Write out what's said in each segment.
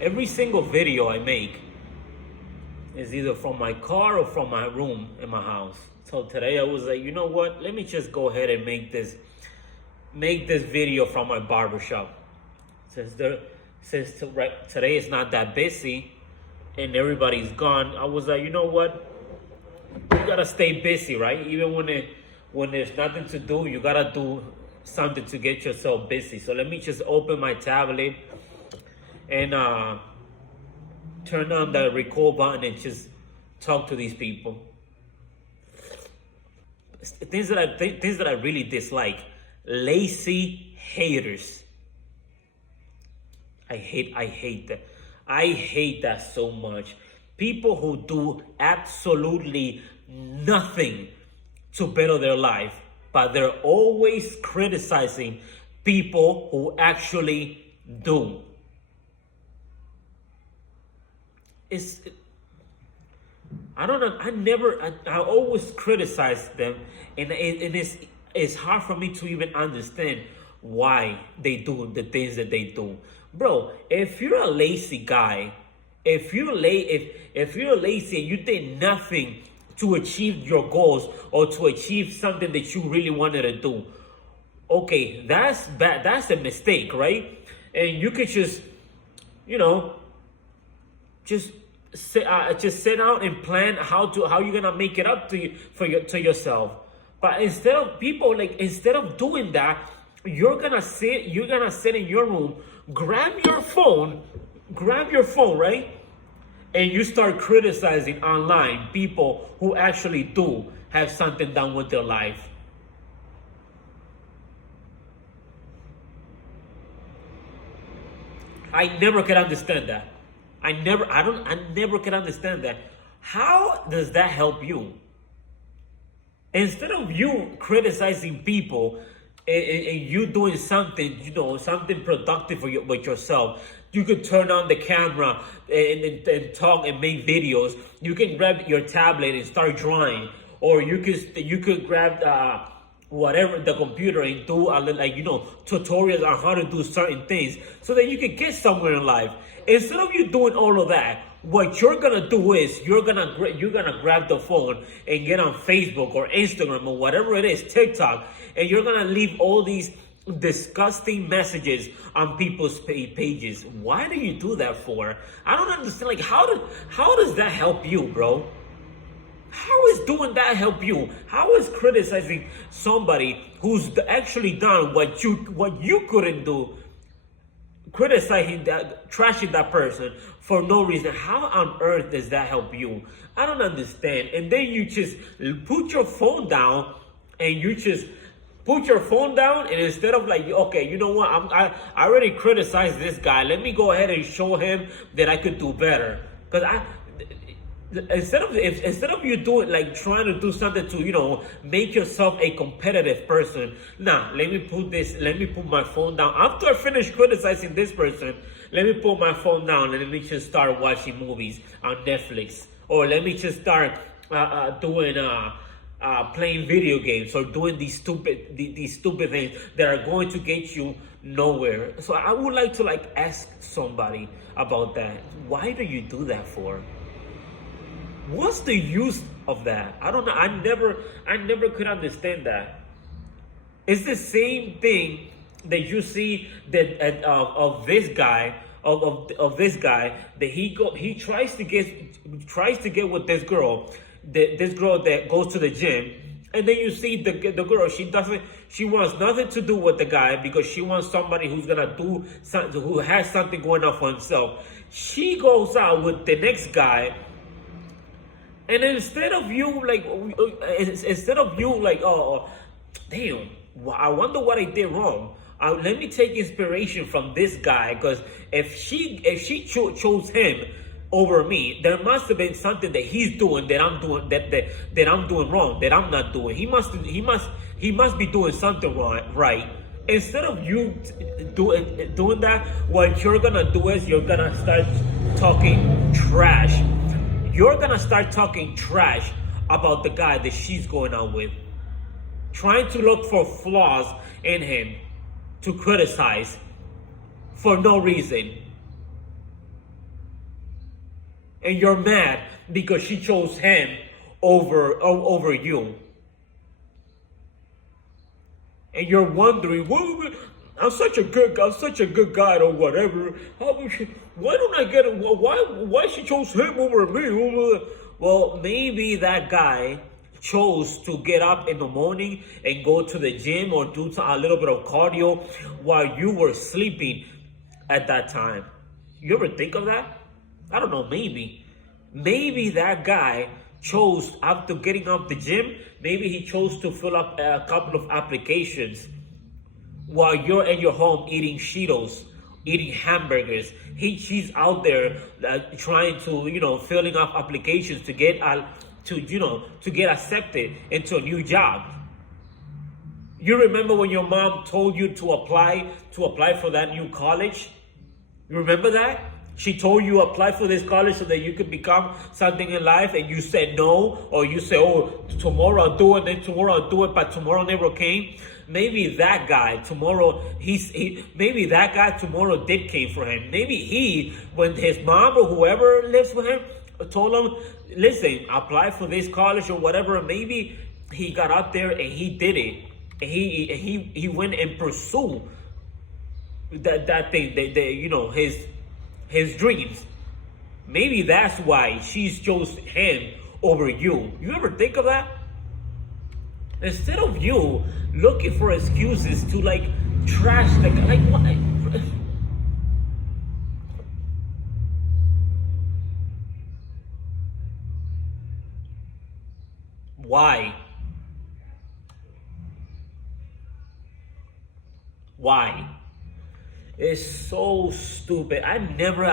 Every single video I make is either from my car or from my room in my house. So today I was like, you know what? Let me just go ahead and make this video from my barbershop. Since today is not that busy and everybody's gone, I was like, you know what? You gotta stay busy, right? Even when there's nothing to do, you gotta do something to get yourself busy. So let me just open my tablet and turn on the record button and just talk to these people. Things that I really dislike. Lazy haters. I hate that. I hate that so much. People who do absolutely nothing to better their life, but they're always criticizing people who actually do. It's I don't know. I always criticize them, and it's hard for me to even understand why they do the things that they do, bro. If you're a lazy guy, if you're lazy and you did nothing to achieve your goals or to achieve something that you really wanted to do, okay, that's bad. That's a mistake, right? And you could just, you know, just sit out and plan how you're gonna make it up to yourself. But instead of doing that, you're gonna sit in your room, grab your phone, right, and you start criticizing online people who actually do have something done with their life. I never could understand that. I never could understand that. How does that help you? Instead of you criticizing people and you doing something, something productive with yourself, you could turn on the camera and talk and make videos. You can grab your tablet and start drawing, or you could grab whatever the computer and do tutorials on how to do certain things so that you can get somewhere in life. Instead of you doing all of that, what you're gonna do is you're gonna grab the phone and get on Facebook or Instagram or whatever it is, TikTok, and you're gonna leave all these disgusting messages on people's pages. Why do you do that for? I don't understand. Like, how does that help you, bro? How is doing that help you? How is criticizing somebody who's actually done what you couldn't do, criticizing that, trashing that person for no reason? How on earth does that help you? I don't understand. And then you just put your phone down, and and instead of like, okay, you know what? I already criticized this guy. Let me go ahead and show him that I could do better. Because instead of you doing like trying to do something to make yourself a competitive person, let me put my phone down after I finish criticizing this person. Let me put my phone down and let me just start watching movies on Netflix, or let me just start doing playing video games, or doing these stupid things that are going to get you nowhere. So I would like to ask somebody about that. Why do you do that for? What's the use of that? I don't know. I never could understand that. It's the same thing that you see that of this guy that he tries to get with this girl, this girl that goes to the gym, and then you see the girl, she wants nothing to do with the guy because she wants somebody who's gonna do something, who has something going on for himself. She goes out with the next guy. And instead of you oh, damn, I wonder what I did wrong. Let me take inspiration from this guy, because if she chose him over me, there must have been something that he's doing that I'm doing that I'm doing wrong, that I'm not doing. He must be doing something wrong, right? Instead of you doing that, what you're gonna do is you're gonna start talking trash. You're gonna start talking trash about the guy that she's going out with, trying to look for flaws in him to criticize for no reason. and you're mad because she chose him over you, and you're wondering, well, I'm such a good guy or whatever. Why don't I get it? Why she chose him over me? Well, maybe that guy chose to get up in the morning and go to the gym or do a little bit of cardio while you were sleeping at that time. You ever think of that? I don't know, maybe. Maybe that guy chose, after getting off the gym, maybe he chose to fill up a couple of applications while you're in your home eating Cheetos, eating hamburgers. She's out there trying to, filling up applications to get to get accepted into a new job. You remember when your mom told you to apply for that new college? You remember that? She told you apply for this college so that you could become something in life, and you said no, or you said, oh, tomorrow I'll do it, then tomorrow I'll do it, but tomorrow never came. Maybe that guy tomorrow, maybe that guy tomorrow did came for him. Maybe when his mom or whoever lives with him told him, listen, apply for this college or whatever, maybe he got out there and he did it. And he went and pursued that thing, his dreams. Maybe that's why she chose him over you. You ever think of that? Instead of you looking for excuses to trash the guy, what? Why? Why? It's so stupid. I never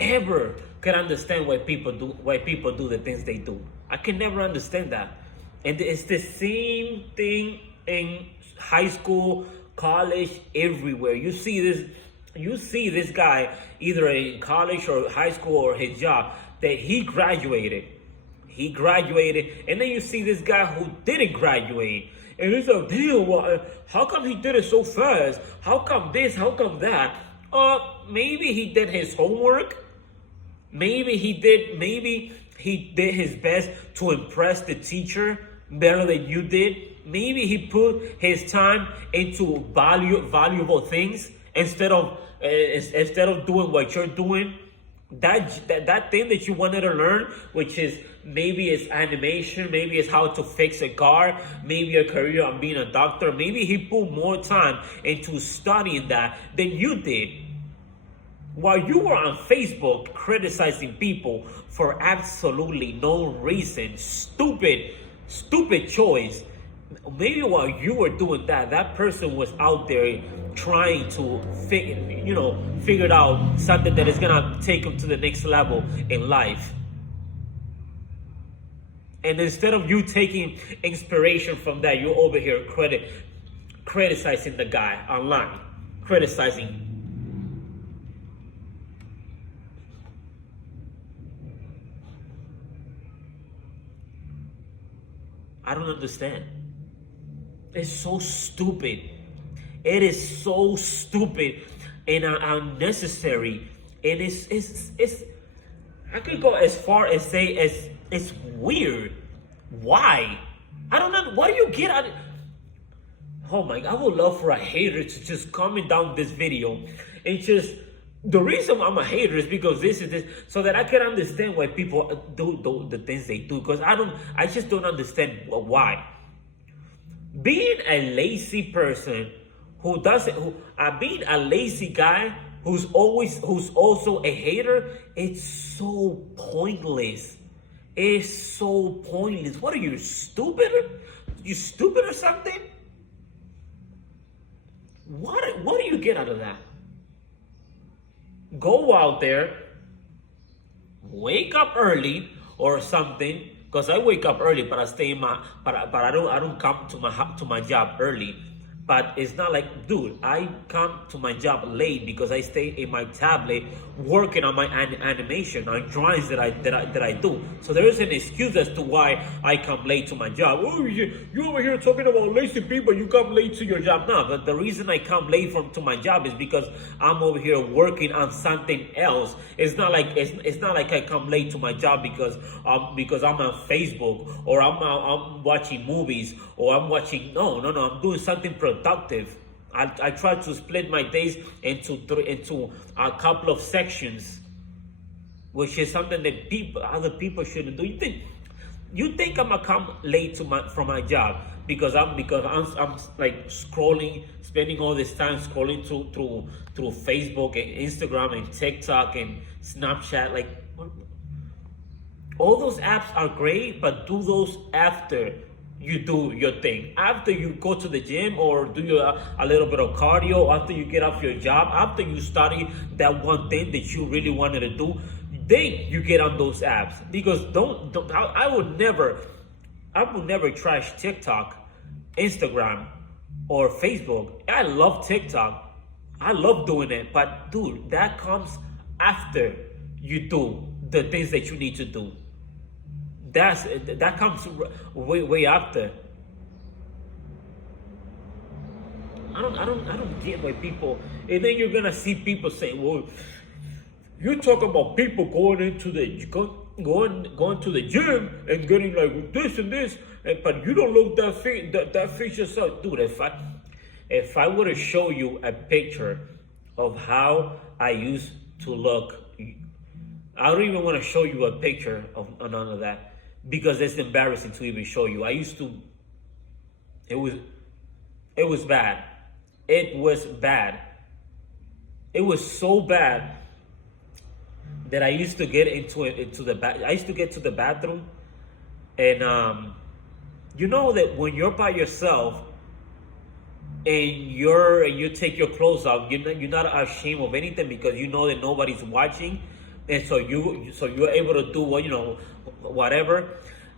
ever can understand why people do the things they do. I can never understand that. And it's the same thing in high school, college, everywhere. You see this guy either in college or high school or his job, that he graduated, and then you see this guy who didn't graduate. And it's like, damn, how come he did it so fast? How come this? How come that? Maybe he did his homework. Maybe he did his best to impress the teacher better than you did. Maybe he put his time into valuable things instead of doing what you're doing. That thing that you wanted to learn, which is maybe it's animation, maybe it's how to fix a car, maybe a career on being a doctor. Maybe he put more time into studying that than you did. While you were on Facebook criticizing people for absolutely no reason, stupid choice, maybe while you were doing that, that person was out there trying to figure out something that is gonna take them to the next level in life. And instead of you taking inspiration from that, you're over here criticizing the guy online, criticizing. I don't understand. It's so stupid. It is so stupid and unnecessary. And it's I could go as far as say it's weird. Why? I don't know. What do you get out of? Oh my God, I would love for a hater to just comment down this video and just. The reason I'm a hater is because this, so that I can understand why people do the things they do. Because I just don't understand why. Being a lazy person being a lazy guy who's also a hater, it's so pointless. It's so pointless. What are you, stupid? You stupid or something? What do you get out of that? Go out there, wake up early or something. Because I wake up early, but I stay in but I don't come to my job early. But it's not like, dude, I come to my job late because I stay in my tablet working on my animation, on drawings that I do. So there is an excuse as to why I come late to my job. Oh, you over here talking about lazy people, you come late to your job. No, but the reason I come late to my job is because I'm over here working on something else. It's not like I come late to my job because I'm on Facebook, or I'm watching movies, or I'm watching. No, I'm doing something productive. I try to split my days into a couple of sections, which is something that other people shouldn't do. You think I'm gonna come late from my job because I'm like spending all this time scrolling through Facebook and Instagram and TikTok and Snapchat? Like, all those apps are great, but do those after you do your thing. After you go to the gym or do a little bit of cardio, after you get off your job, after you study that one thing that you really wanted to do, then you get on those apps. Because I would never trash TikTok, Instagram, or Facebook. I love TikTok. I love doing it. But dude, that comes after you do the things that you need to do. That comes way after. I don't get why people. And then you're gonna see people saying, "Well, you talk about people going to the gym and getting like this and this, but you don't look that fit yourself, dude." If I were to show you a picture of how I used to look, I don't even want to show you a picture of none of that, because it's embarrassing to even show you. It was bad. It was bad. It was so bad that I used to get I used to get to the bathroom, and you know that when you're by yourself and you take your clothes off, you're not ashamed of anything because you know that nobody's watching, and so you're able to do whatever.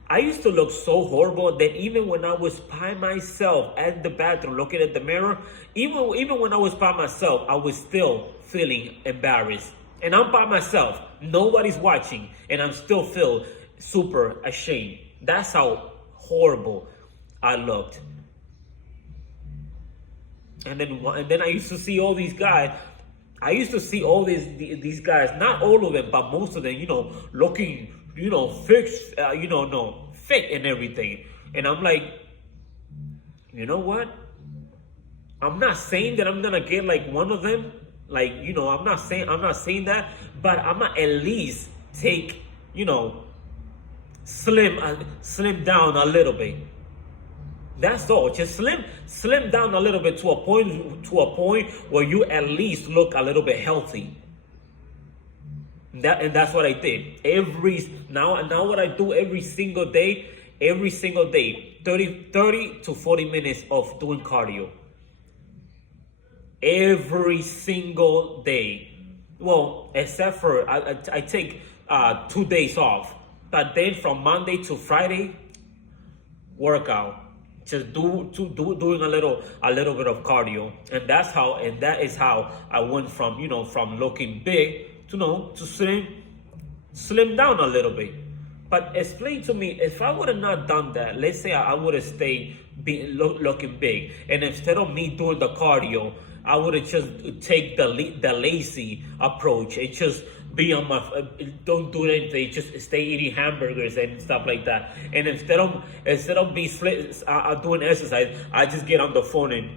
I used to look so horrible that even when I was by myself at the bathroom looking at the mirror, even when I was by myself, I was still feeling embarrassed. And I'm by myself, nobody's watching, and I'm still feel super ashamed. That's how horrible I looked. And then I used to see all these guys. I used to see all these guys, not all of them, but most of them, looking, fixed, no, fit and everything. And I'm like, you know what? I'm not saying that I'm gonna get like one of them. Like, I'm not saying that, but I'm gonna at least take, slim down a little bit. That's all. Just slim down a little bit to a point where you at least look a little bit healthy. And that's what I did. Now what I do every single day, 30 to 40 minutes of doing cardio. Every single day. Well, except for I take 2 days off. But then from Monday to Friday, workout. Just doing a little bit of cardio. And that is how I went from looking big to slim down a little bit. But explain to me, if I would have not done that, let's say I would have stayed looking big, and instead of me doing the cardio, I would have just take the lazy approach and just be on my don't do anything, just stay eating hamburgers and stuff like that. And instead of me doing exercise, I just get on the phone and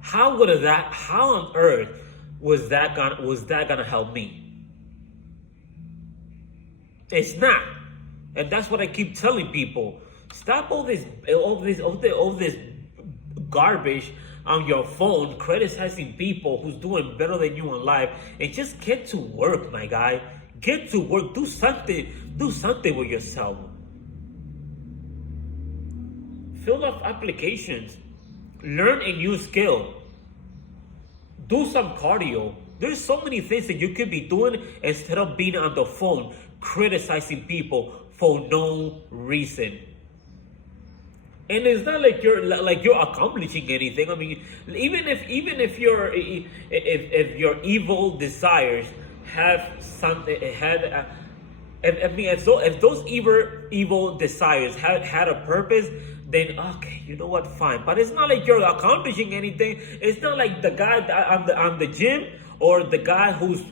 how on earth was that gonna help me? It's not. And that's what I keep telling people. Stop all this garbage on your phone, criticizing people who's doing better than you in life, and just get to work, my guy. Get to work. Do something with yourself. Fill up applications. Learn a new skill. Do some cardio. There's so many things that you could be doing instead of being on the phone criticizing people for no reason. And it's not like you're accomplishing anything. I mean, even if your evil desires have something had. If those evil desires had a purpose, then okay, you know what, fine. But it's not like you're accomplishing anything. It's not like the guy on the gym, or the guy whose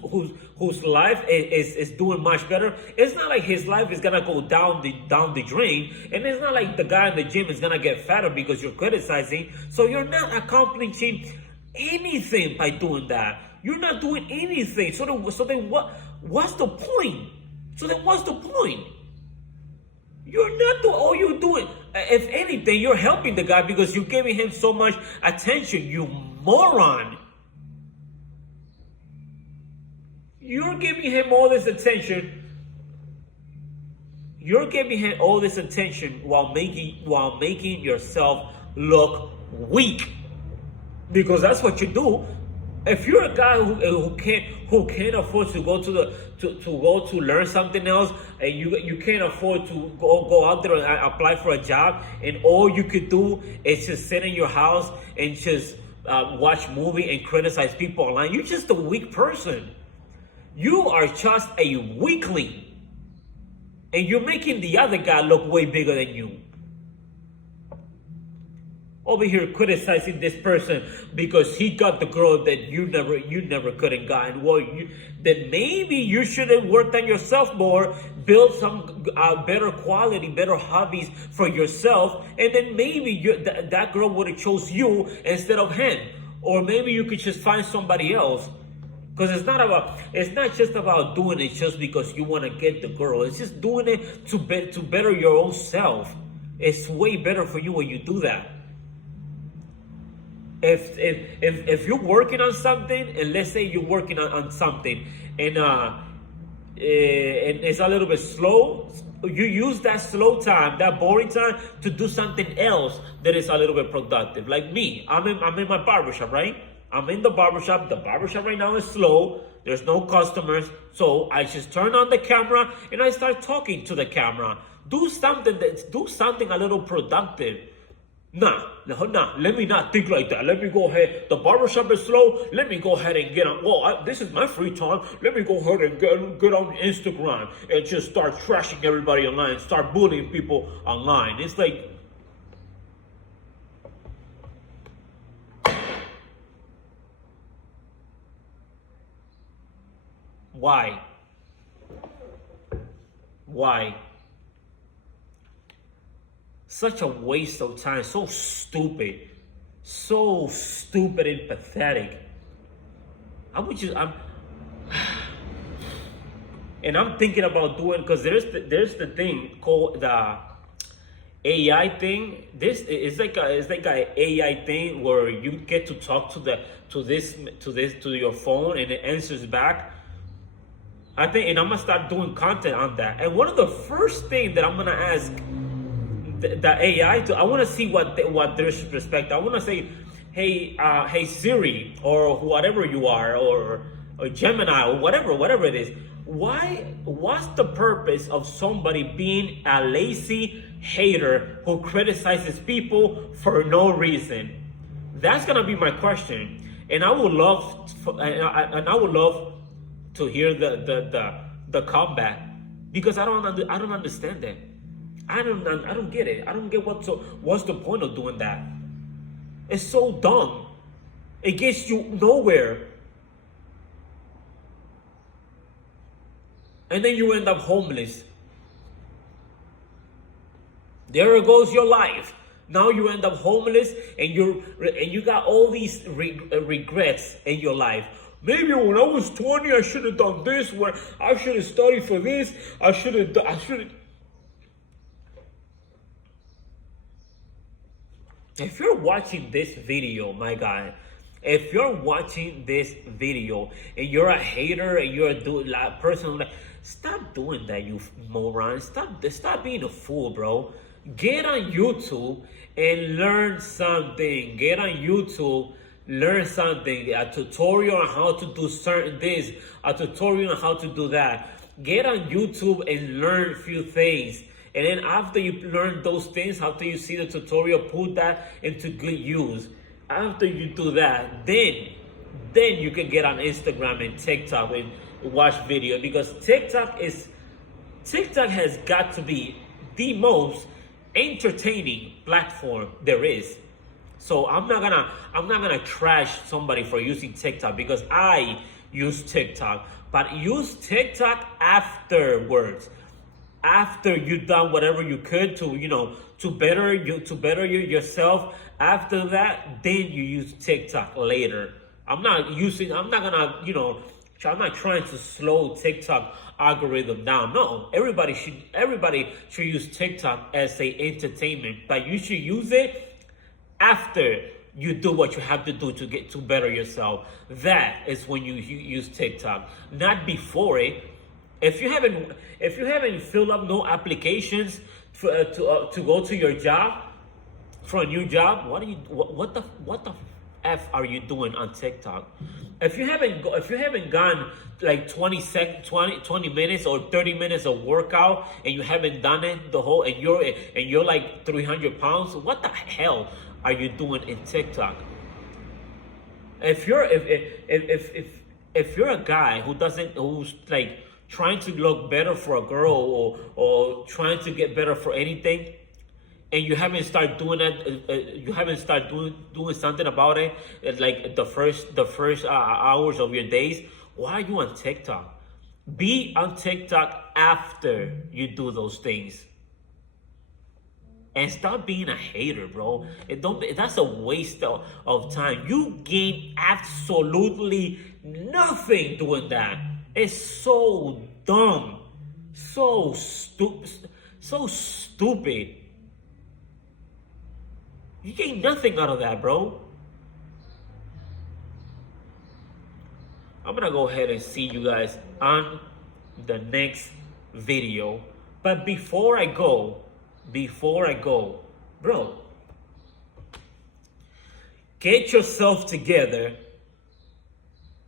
life is doing much better. It's not like his life is gonna go down the drain, and it's not like the guy in the gym is gonna get fatter because you're criticizing. So you're not accomplishing anything by doing that. You're not doing anything. So then what's the point? So then what's the point? You're not doing all you're doing. If anything, you're helping the guy because you're giving him so much attention, you moron. You're giving him all this attention. You're giving him all this attention while making yourself look weak. Because that's what you do. If you're a guy who can't afford to go to learn something else, and you can't afford to go out there and apply for a job, and all you could do is just sit in your house and just watch movie and criticize people online, you're just a weak person. You are just a weakling, and you're making the other guy look way bigger than you. Over here criticizing this person because he got the girl that you never could have gotten. Well, then maybe you should have worked on yourself more, built some better quality, better hobbies for yourself, and then maybe that girl would have chose you instead of him. Or maybe you could just find somebody else. Because it's not just about doing it just because you want to get the girl. It's just doing it to better your own self. It's way better for you when you do that. If you're working on something, and let's say you're working on something, and it's a little bit slow, you use that slow time, that boring time, to do something else that is a little bit productive. Like me, I'm in my barbershop, right? I'm in the barbershop. The barbershop right now is slow. There's no customers. So I just turn on the camera and I start talking to the camera. Do something a little productive. Nah, let me not think like that. Let me go ahead. The barbershop is slow. Let me go ahead and get on. Well, this is my free time. Let me go ahead and get on Instagram and just start trashing everybody online. Start bullying people online. It's like, why? Why? Such a waste of time. So stupid. So stupid and pathetic. I'm thinking about doing, because there's the thing called the AI thing. This is like a AI thing where you get to talk to your phone and it answers back. I think, and I'm gonna start doing content on that. And one of the first things that I'm gonna ask the AI I want to see what their perspective. I want to say, hey Siri, or whatever you are, or Gemini, or whatever it is. What's the purpose of somebody being a lazy hater who criticizes people for no reason? That's gonna be my question, and I would love to hear the comeback, because I don't understand that. I don't get it. I don't get what's the point of doing that. It's so dumb. It gets you nowhere. And then you end up homeless. There goes your life. Now you end up homeless, and you got all these regrets in your life. Maybe when I was 20, I should have done this. When I should have studied for this. I should have. If you're watching this video, my guy, if you're watching this video and you're a hater and you're a person, stop doing that, you moron. Stop being a fool, bro. Get on YouTube and learn something. Get on YouTube, learn something, a tutorial on how to do certain this, a tutorial on how to do that. Get on YouTube and learn a few things. And then after you learn those things, after you see the tutorial, put that into good use. After you do that, then you can get on Instagram and TikTok and watch video, because TikTok has got to be the most entertaining platform there is. So I'm not gonna trash somebody for using TikTok, because I use TikTok, but use TikTok afterwards. After you've done whatever you could to better yourself. After that, then you use TikTok later. I'm not trying to slow TikTok algorithm down. No, everybody should use TikTok as a entertainment, but you should use it after you do what you have to do to get to better yourself. That is when you use TikTok, not before it. If you haven't filled up no applications to go to your job, for a new job, what the f are you doing on TikTok? If you haven't gone like 20 minutes or 30 minutes of workout, and you haven't done it and you're like 300 pounds, what the hell are you doing in TikTok? If you're a guy who's like trying to look better for a girl, or trying to get better for anything, and you haven't started doing that, you haven't started doing something about it, like the first hours of your days, why are you on TikTok? Be on TikTok after you do those things. And stop being a hater, bro. That's a waste of time. You gain absolutely nothing doing that. It's so dumb. So stupid. You gain nothing out of that, bro. I'm gonna go ahead and see you guys on the next video. But before I go, bro, get yourself together.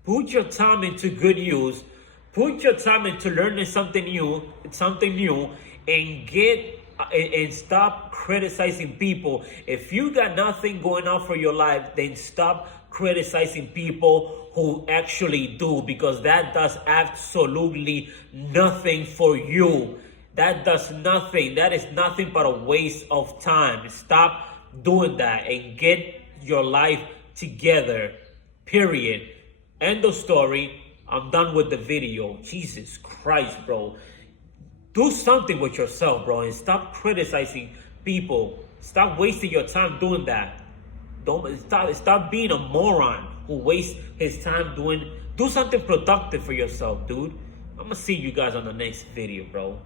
Put your time into good use. Put your time into learning something new, and stop criticizing people. If you got nothing going on for your life, then stop criticizing people who actually do, because that does absolutely nothing for you. That does nothing. That is nothing but a waste of time. Stop doing that and get your life together. Period. End of story. I'm done with the video. Jesus Christ, bro. Do something with yourself, bro, and stop criticizing people. Stop wasting your time doing that. Stop being a moron who wastes his time do something productive for yourself, dude. I'm gonna see you guys on the next video, bro.